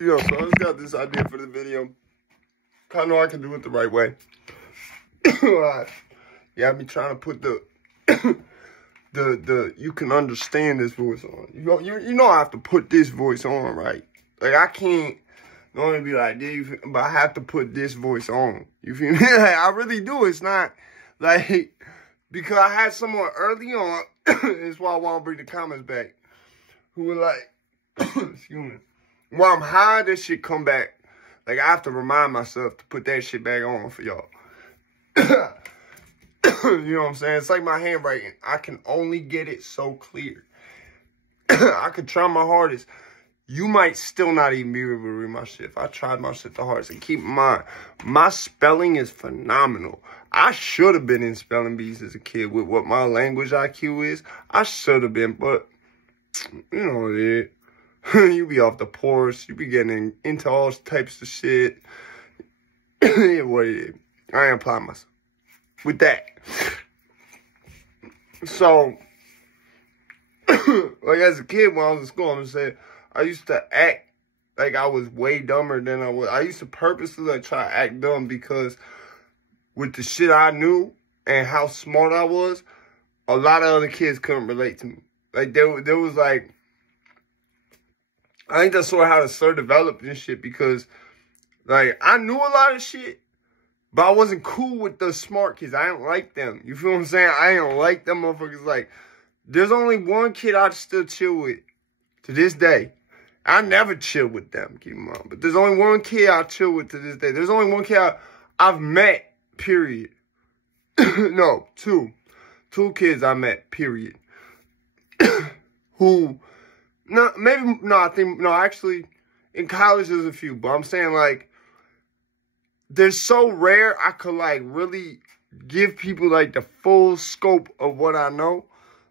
So I just got this idea for the video. I know I can do it the right way. Yeah, I be trying to put the you can understand this voice on. You know I have to put this voice on, right? Like I can't normally be like this, but I have to put this voice on. You feel me? Like, I really do. It's not like because I had someone early on. That's why I want to bring the comments back. Who were like, excuse me. While I'm high, this shit come back. Like I have to remind myself to put that shit back on for y'all. You know what I'm saying? It's like my handwriting. I can only get it so clear. I could try my hardest. You might still not even be able to read my shit if I tried my shit the hardest. And keep in mind, my spelling is phenomenal. I should have been in spelling bees as a kid with what my language IQ is. I should have been, but you know what it is. You be off the porch. You be getting into all types of shit. Yeah, what it is. I ain't applying myself with that. So, like as a kid when I was in school, I'm gonna say, I used to act like I was way dumber than I was. I used to purposely like try to act dumb because with the shit I knew and how smart I was, a lot of other kids couldn't relate to me. Like there was like, I think that's sort of how the slur developed and shit because like I knew a lot of shit, but I wasn't cool with the smart kids. I didn't like them. You feel what I'm saying? I didn't like them motherfuckers. Like, there's only one kid I still chill with to this day. I never chill with them, keep in mind. But there's only one kid I chill with to this day. There's only one kid I've met, period. No, two. Two kids I met, period. Who, actually, in college there's a few. But I'm saying, like, they're so rare I could, like, really give people, like, the full scope of what I know.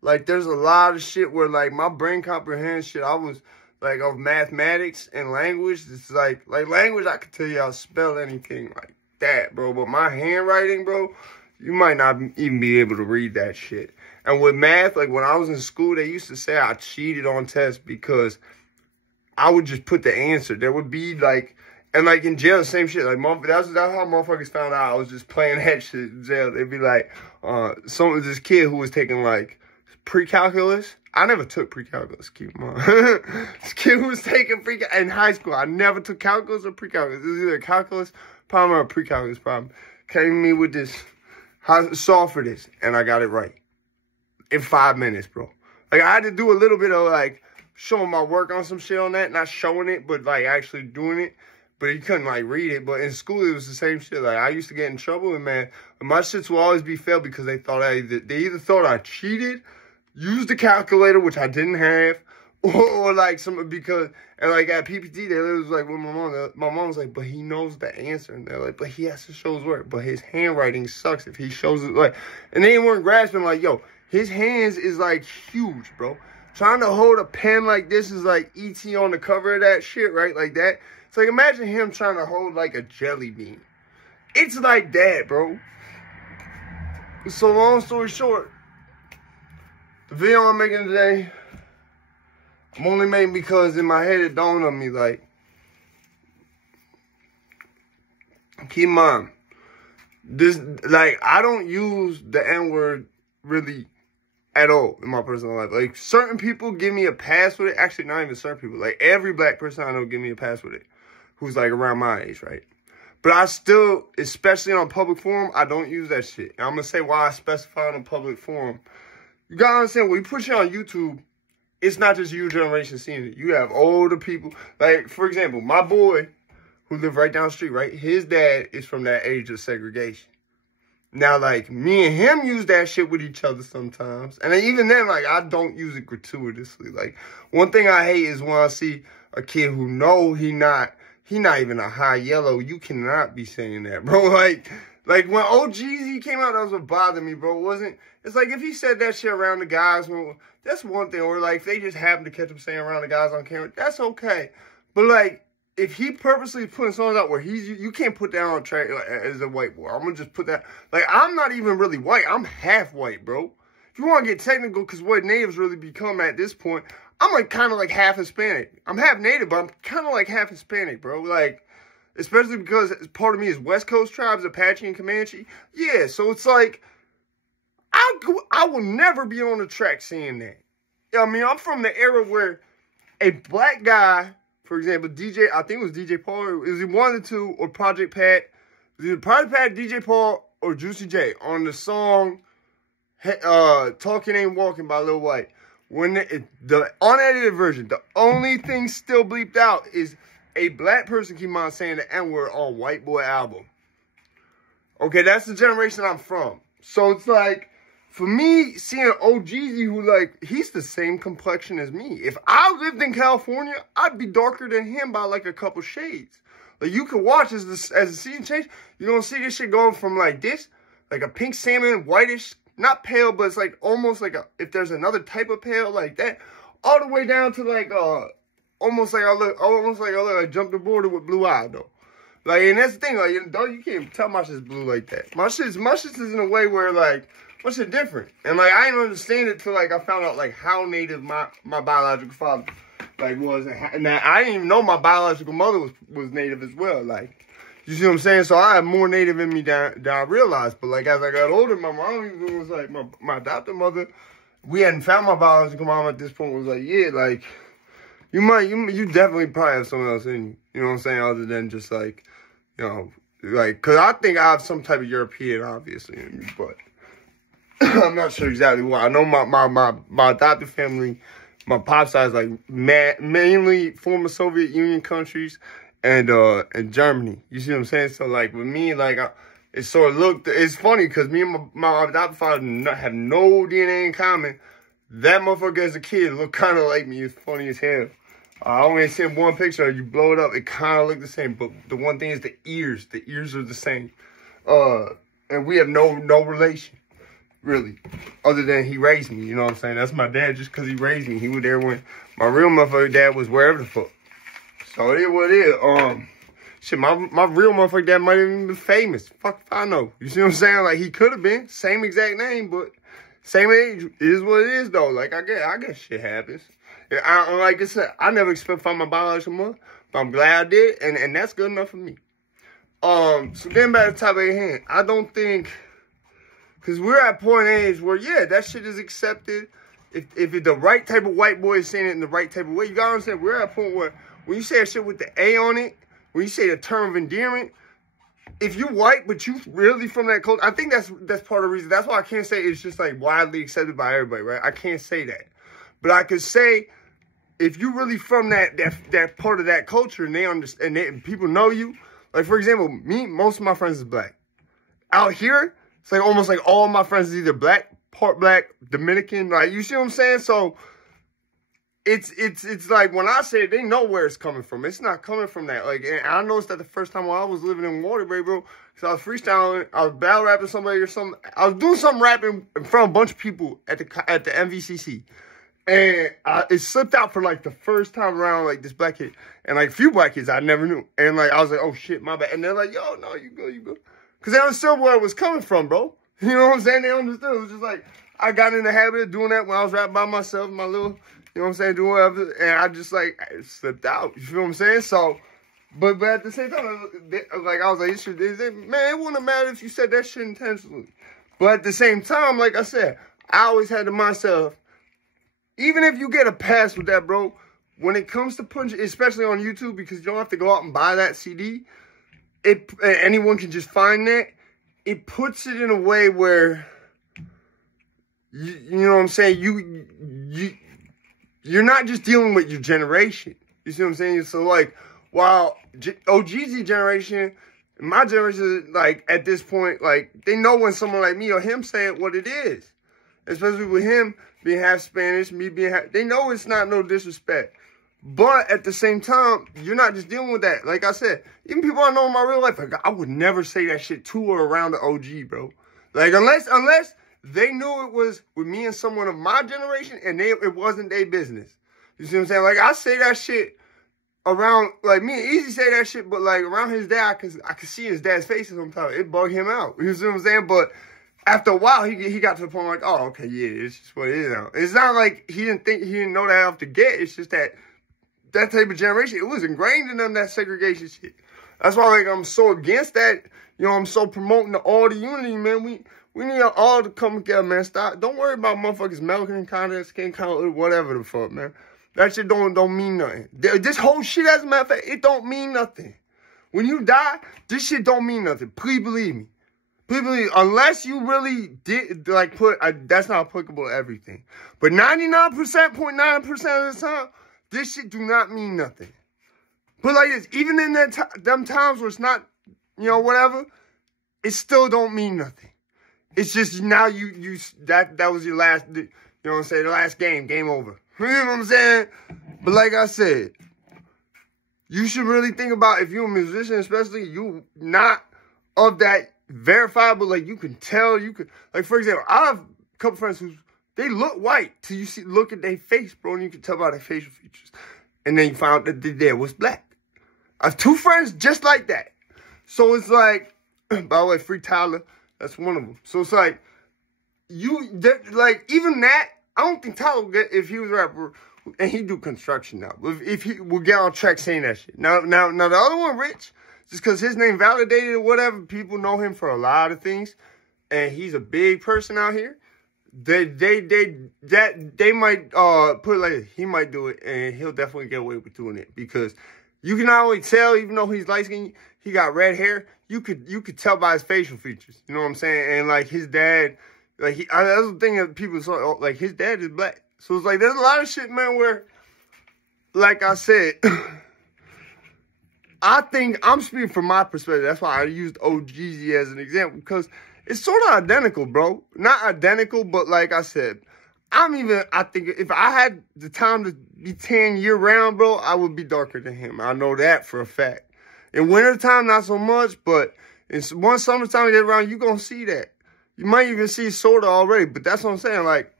Like, there's a lot of shit where, like, my brain comprehends shit. I was, like, of mathematics and language. It's like language, I could tell you how to spell anything like that, bro. But my handwriting, bro, you might not even be able to read that shit. And with math, like, when I was in school, they used to say I cheated on tests because I would just put the answer. There would be, like, and, like, in jail, the same shit. Like, that's how motherfuckers found out I was just playing that shit in jail. They'd be like, this kid who was taking, like, pre-calculus. I never took pre-calculus, keep in mind. This kid who was taking pre-calculus in high school. I never took calculus or pre-calculus. It was either a calculus problem or a pre-calculus problem. Came to me with this, how to solve for this, and I got it right. In 5 minutes, bro. Like, I had to do a little bit of, like, showing my work on some shit on that. Not showing it, but, like, actually doing it. But he couldn't, like, read it. But in school, it was the same shit. Like, I used to get in trouble, and, man, my shits will always be failed because they either thought I cheated, used the calculator, which I didn't have, or like, and, like, at PPT, they was like, with my mom was like, but he knows the answer. And they're like, but he has to show his work. But his handwriting sucks if he shows it, like, and they weren't grasping, like, yo, his hands is, like, huge, bro. Trying to hold a pen like this is like E.T. on the cover of that shit, right? Like that. It's like, imagine him trying to hold, like, a jelly bean. It's like that, bro. So, long story short, the video I'm making today, I'm only making because in my head it dawned on me, like, keep in mind, this, like, I don't use the N-word really at all in my personal life. Like, certain people give me a pass with it. Actually, not even certain people. Like, every black person I know give me a pass with it. Who's, like, around my age, right? But I still, especially on a public forum, I don't use that shit. And I'm going to say why I specify on a public forum. You got to understand, when you put shit on YouTube, it's not just your generation seeing it. You have older people. Like, for example, my boy, who lived right down the street, right? His dad is from that age of segregation. Now, like, me and him use that shit with each other sometimes. And even then, like, I don't use it gratuitously. Like, one thing I hate is when I see a kid who know he not even a high yellow. You cannot be saying that, bro. Like when OGZ came out, that was what bothered me, bro. It's like if he said that shit around the guys, well, that's one thing. Or, like, if they just happen to catch him saying around the guys on camera, that's okay. But, like, if he purposely putting songs out where you can't put that on track as a white boy. I'm going to just put that. Like, I'm not even really white. I'm half white, bro. If you want to get technical, because what natives really become at this point, I'm like kind of like half Hispanic. I'm half Native, but I'm kind of like half Hispanic, bro. Like, especially because part of me is West Coast tribes, Apache and Comanche. Yeah, so it's like, I will never be on the track seeing that. I mean, I'm from the era where a black guy, for example, DJ, I think it was DJ Paul, it was one of the two, or Project Pat, it was either Project Pat, DJ Paul, or Juicy J on the song Talking Ain't Walking by Lil Wyte. When the unedited version, the only thing still bleeped out is a black person keep on saying the N-word on White Boy album. Okay, that's the generation I'm from. So it's like, for me, seeing OGZ who, like, he's the same complexion as me. If I lived in California, I'd be darker than him by, like, a couple shades. Like, you can watch as the season change, you're going to see this shit going from, like, this, like a pink salmon, whitish, not pale, but it's, like, almost like a, if there's another type of pale like that, all the way down to, like, almost like I jumped the border with blue eye, though. Like, and that's the thing, like, you can't tell my shit's blue like that. My shit's is in a way where, like, my shit different. And, like, I didn't understand it till, like, I found out, like, how Native my biological father, like, was. And I didn't even know my biological mother was Native as well. Like, you see what I'm saying? So I have more Native in me than I realized. But, like, as I got older, my mom even was, like, my adopted mother, we hadn't found my biological mom at this point, was like, yeah, like, you definitely probably have someone else in you. You know what I'm saying? Other than just, like, you know, like, because I think I have some type of European, obviously, in me, but I'm not sure exactly why. I know my adopted family, my pop's side is like mainly former Soviet Union countries and Germany. You see what I'm saying? So like with me, like it sort of looked. It's funny because me and my adopted father have no DNA in common. That motherfucker as a kid looked kind of like me. It's funny as hell. I only seen one picture. You blow it up, it kind of looked the same. But the one thing is the ears. The ears are the same. And we have no relation. Really, other than he raised me, you know what I'm saying? That's my dad just because he raised me. He was there when my real motherfucking dad was wherever the fuck. So it is what it is. Shit, my real motherfucking dad might have even been famous. Fuck if I know. You see what I'm saying? Like, he could have been. Same exact name, but same age. It is what it is, though. Like, I guess shit happens. And like I said, I never expect to find my biological mother, but I'm glad I did, and that's good enough for me. So getting back to the topic at hand, I don't think... Because we're at a point in age where, yeah, that shit is accepted. If it's the right type of white boy is saying it in the right type of way, you got to understand, we're at a point where when you say a shit with the A on it, when you say the term of endearment, if you white, but you really from that culture, I think that's part of the reason. That's why I can't say it's just like widely accepted by everybody, right? I can't say that. But I could say, if you really from that part of that culture and they understand, and people know you, like for example, me, most of my friends is black. Out here, it's like almost like all my friends is either black, part black, Dominican. Like, you see what I'm saying? So it's like when I say it, they know where it's coming from. It's not coming from that. Like, and I noticed that the first time when I was living in Waterbury, bro, because I was freestyling, I was battle rapping somebody or something. I was doing some rapping in front of a bunch of people at the MVCC. And it slipped out for like the first time around, like this black kid. And like a few black kids I never knew. And like, I was like, oh shit, my bad. And they're like, yo, no, you go. Because they understood where it was coming from, bro. You know what I'm saying? They understood. It was just like, I got in the habit of doing that when I was rapping by myself, my little, you know what I'm saying, doing whatever. And I just like, it slipped out. You feel what I'm saying? So, but at the same time, like, I was like, man, it wouldn't have mattered if you said that shit intentionally. But at the same time, like I said, I always had to myself, even if you get a pass with that, bro, when it comes to punching, especially on YouTube, because you don't have to go out and buy that CD, anyone can just find that. It puts it in a way where, you know what I'm saying, you're not just dealing with your generation. You see what I'm saying? So, like, while OGZ generation, my generation, like, at this point, like, they know when someone like me or him say it what it is. Especially with him being half Spanish, me being half, they know it's not no disrespect. But at the same time, you're not just dealing with that. Like I said, even people I know in my real life, like, I would never say that shit to or around the OG, bro. Like, unless they knew it was with me and someone of my generation and it wasn't their business. You see what I'm saying? Like, I say that shit around, like, me and Easy say that shit, but, like, around his dad, I could see his dad's face sometimes. It bugged him out. You see what I'm saying? But after a while, he got to the point like, oh, okay, yeah, it's just what it is now. It's not like he didn't know that off the get. It's just that type of generation, it was ingrained in them, that segregation shit. That's why, like, I'm so against that. You know, I'm so promoting all the unity, man. We need all to come together, man. Stop. Don't worry about motherfuckers melanin content, skin color, whatever the fuck, man. That shit don't mean nothing. This whole shit, as a matter of fact, it don't mean nothing. When you die, this shit don't mean nothing. Please believe me. Please believe me. Unless you really did, like, that's not applicable to everything. But 99.9% of the time, this shit do not mean nothing. But like this, even in them times where it's not, you know, whatever, it still don't mean nothing. It's just now that was your last, you know what I'm saying, the last game over. You know what I'm saying? But like I said, you should really think about, if you're a musician, especially, you not of that verifiable, like, you can tell, like, for example, I have a couple friends they look white till you look at their face, bro, and you can tell by their facial features. And then you found that there was black. I have 2 friends just like that. So it's like, by the way, Free Tyler, that's one of them. So it's like, like, even that, I don't think Tyler would get, if he was a rapper, and he do construction now, if he will get on track saying that shit. Now the other one, Rich, just because his name validated or whatever, people know him for a lot of things, and he's a big person out here. They might put it like, he might do it, and he'll definitely get away with doing it, because you can not only tell, even though he's light skinned, he got red hair, you could tell by his facial features. You know what I'm saying? And like his dad, like that's the thing that people saw, like his dad is black. So it's like there's a lot of shit, man, where, like I said, I think I'm speaking from my perspective. That's why I used OGZ as an example, because it's sort of identical, bro. Not identical, but like I said, I think if I had the time to be tan year round, bro, I would be darker than him. I know that for a fact. In wintertime, not so much, but once summertime get around, you're going to see that. You might even see sort of already, but that's what I'm saying. Like,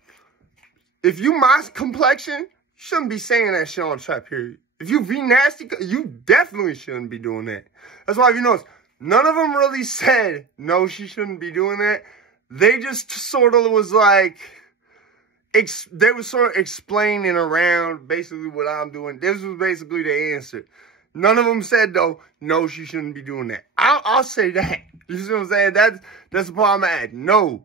if you my complexion, you shouldn't be saying that shit on trap, period. If you be nasty, you definitely shouldn't be doing that. That's why, if you notice, none of them really said, no, she shouldn't be doing that. They just sort of was like, they were sort of explaining around basically what I'm doing. This was basically the answer. None of them said, though, no, she shouldn't be doing that. I'll say that. You see what I'm saying? That's the part I'm at. No.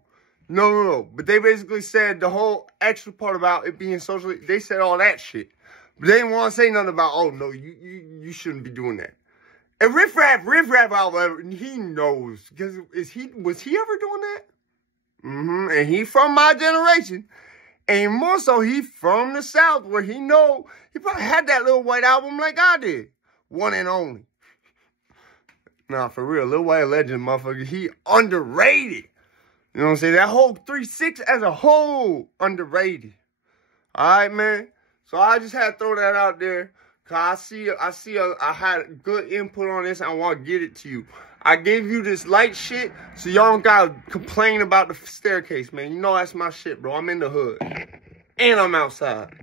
But they basically said the whole extra part about it being socially, they said all that shit. But they didn't want to say nothing about, oh, no, you shouldn't be doing that. And Riff Raff, however, he knows. Because was he ever doing that? And he from my generation. And more so, he from the South, where he probably had that little White album like I did. One and only. Nah, for real, Lil White legend, motherfucker. He underrated. You know what I'm saying? That whole 3-6 as a whole, underrated. All right, man. So I just had to throw that out there. Cause I had good input on this. And I want to get it to you. I gave you this light shit, so y'all don't gotta complain about the staircase, man. You know that's my shit, bro. I'm in the hood. And I'm outside.